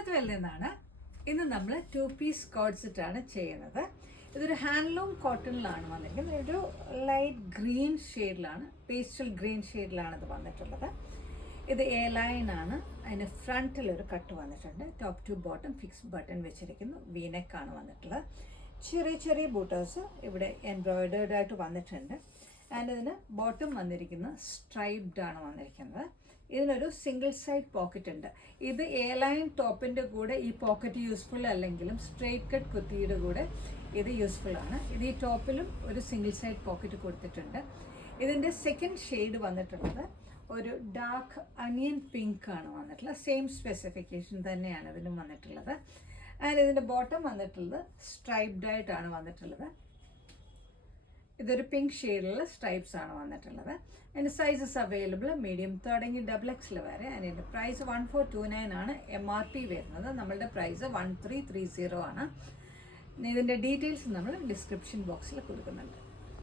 സൂറത്ത് well നിന്നാണ്. ഇന്ന് നമ്മൾ 2 പീസ് കോഡ് സെറ്റാണ് ചെയ്യുന്നത്. ഇതൊരു ഹാൻഡ്ലൂം കോട്ടണിലാണ് വന്നിരിക്കുന്നത്. ഒരു ലൈറ്റ് ഗ്രീൻ ഷെയ്ഡിലാണ്, പേസ്റ്റൽ ഗ്രീൻ ഷെയ്ഡിലാണ് ഇത് വന്നിട്ടുള്ളത്. ഇത് എ ലൈനാണ്. അതിന് ഫ്രണ്ടിലൊരു കട്ട് വന്നിട്ടുണ്ട്. Top to bottom fix button വെച്ചിരിക്കുന്നു. വീനെക്കാണ് വന്നിട്ടുള്ളത്. ചെറിയ ചെറിയ ബൂട്ടേഴ്സ് ഇവിടെ എംബ്രോയിഡേർഡ് ആയിട്ട് വന്നിട്ടുണ്ട്. ആൻഡ് ഇതിന് ബോട്ടം വന്നിരിക്കുന്നത് സ്ട്രൈപ്ഡ് ആണ് വന്നിരിക്കുന്നത്. ഇതിനൊരു സിംഗിൾ സൈഡ് പോക്കറ്റ് ഉണ്ട്. ഇത് എ ലൈൻ ടോപ്പിൻ്റെ കൂടെ ഈ പോക്കറ്റ് യൂസ്ഫുൾ അല്ലെങ്കിലും സ്ട്രെയിറ്റ് കട്ട് കുത്തിയുടെ കൂടെ ഇത് യൂസ്ഫുൾ ആണ്. ഇത് ഈ ടോപ്പിലും ഒരു സിംഗിൾ സൈഡ് പോക്കറ്റ് കൊടുത്തിട്ടുണ്ട്. ഇതിൻ്റെ സെക്കൻഡ് ഷെയ്ഡ് വന്നിട്ടുള്ളത് ഒരു ഡാർക്ക് അനിയൻ പിങ്ക് ആണ് വന്നിട്ടുള്ളത്. സെയിം സ്പെസിഫിക്കേഷൻ തന്നെയാണ് ഇതിനും വന്നിട്ടുള്ളത്. ആൻഡ് ഇതിൻ്റെ ബോട്ടം വന്നിട്ടുള്ളത് സ്ട്രൈപ്ഡ് ആയിട്ടാണ് വന്നിട്ടുള്ളത്. ഇതൊരു പിങ്ക് ഷെയ്ഡിലുള്ള സ്ട്രൈപ്സ് ആണ് വന്നിട്ടുള്ളത്. അതിൻ്റെ സൈസസ് അവൈലബിൾ മീഡിയം തുടങ്ങി XXL വരെ. അതിൻ്റെ പ്രൈസ് 1429 ആണ് MRP വരുന്നത്. നമ്മളുടെ പ്രൈസ് 1330 ആണ്. ഇതിൻ്റെ ഡീറ്റെയിൽസ് നമ്മൾ ഡിസ്ക്രിപ്ഷൻ ബോക്സിൽ കൊടുക്കുന്നുണ്ട്.